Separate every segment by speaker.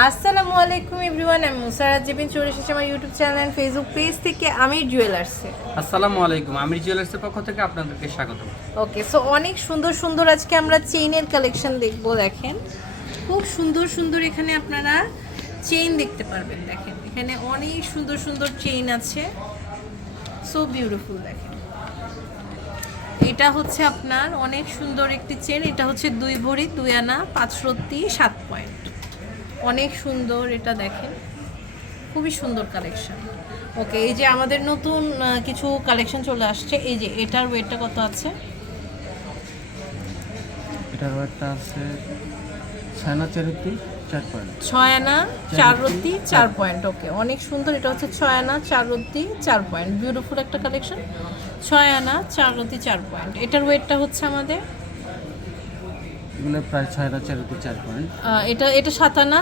Speaker 1: আসসালামু আলাইকুম এভরিওয়ান আমি মুসারাত জেবিন চলে এসেছি আমার YouTube channel and Facebook page থেকে আমি জুয়েলার্সে
Speaker 2: আসসালামু আলাইকুম আমির জুয়েলার্সের পক্ষ থেকে আপনাদেরকে স্বাগত
Speaker 1: ওকে সো অনেক সুন্দর সুন্দর আজকে আমরা চেইনের কালেকশন দেখব দেখেন। খুব সুন্দর সুন্দর এখানে আপনারা চেইন দেখতে পারবেন দেখেন। এখানে অনেক সুন্দর সুন্দর চেইন আছে। সো বিউটিফুল দেখেন। এটা হচ্ছে আপনার অনেক সুন্দর একটি চেন এটা হচ্ছে দুই ভরি দুই আনা পাঁচ রত্তি সাত পয়েন্ট অনেক সুন্দর এটা দেখেন। খুবই সুন্দর কালেকশন ওকে এই যে আমাদের নতুন কিছু কালেকশন চলে আসছে এই যে এটার ওয়েটটা কত আছে?
Speaker 3: এটার একটা আছে ছায়না চারিটি চার পয়েন্ট।
Speaker 1: ছয় আনা চার রত্তি চার পয়েন্ট। ওকে অনেক সুন্দর এটা হচ্ছে ছয় আনা চার রত্তি চার পয়েন্ট। বিউটিফুল একটা কালেকশন ছয় আনা চার রত্তি চার পয়েন্ট। এটার ওয়েটটা হচ্ছে আমাদের
Speaker 3: এগুলো প্রায় ছয়না চারিটি চার পয়েন্ট
Speaker 1: এটা এটা সাত আনা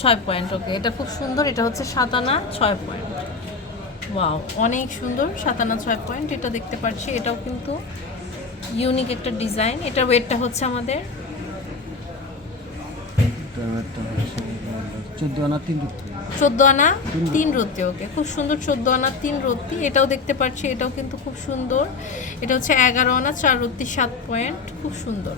Speaker 1: ছয় পয়েন্ট ওকে এটা খুব সুন্দর এটা হচ্ছে সাত আনা ছয় পয়েন্ট ওয়াও অনেক সুন্দর সাত আনা ছয় পয়েন্ট এটা দেখতে পাচ্ছি। এটাও কিন্তু ইউনিক একটা ডিজাইন এটার ওয়েটটা হচ্ছে আমাদের
Speaker 3: চোদ্দ আনা তিন
Speaker 1: চোদ্দ আনা তিন রত্তি ওকে খুব সুন্দর চোদ্দ আনা তিন রত্তি এটাও দেখতে পাচ্ছি এটাও কিন্তু খুব সুন্দর। এটা হচ্ছে এগারো আনা চার রত্তি সাত পয়েন্ট খুব সুন্দর।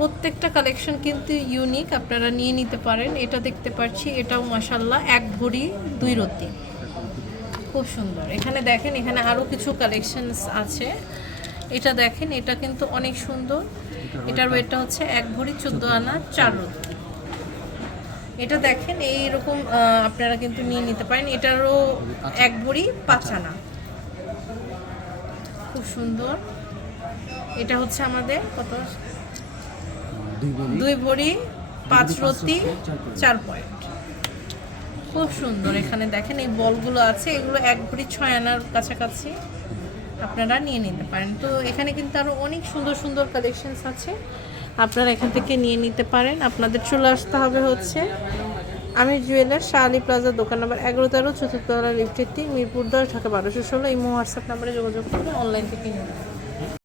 Speaker 1: প্রত্যেকটা কালেকশন কিন্তু ইউনিক আপনারা নিয়ে নিতে পারেন। এটা দেখতে পাচ্ছি এটাও মাসাল্লাহ এক ভরি দুই রত্তি খুব সুন্দর। এখানে দেখেন এখানে আরও কিছু কালেকশনস আছে। এটা দেখেন এটা কিন্তু অনেক সুন্দর। এটার ওয়েটটা হচ্ছে এক ভরি চোদ্দ আনা চার রত্তি এটা দেখেন এইরকম আহ, আপনারা কিন্তু নিয়ে নিতে পারেন। এটারও এক ভরি পাঁচ আনা। খুব সুন্দর। এটা হচ্ছে আমাদের কত?
Speaker 3: দুই
Speaker 1: ভরি পাঁচ রতি চার পয়েন্ট। খুব সুন্দর এখানে দেখেন এই বলগুলো আছে এগুলো এক ভরি ছয় আনার কাছাকাছি আপনারা নিয়ে নিতে পারেন। তো এখানে কিন্তু আরও অনেক সুন্দর সুন্দর কালেকশনস আছে আপনারা এখান থেকে নিয়ে নিতে পারেন। আপনাদের চলে আসতে হবে হচ্ছে আমি জুয়েলার শাহ প্লাজা দোকান নাম্বার এগারো তেরো চতুর্থ লিফটের তিন মিরপুর দশ ঢাকা বারোশো ষোলো। এই হোয়াটসঅ্যাপ নাম্বারে যোগাযোগ করে অনলাইন থেকে নিয়ে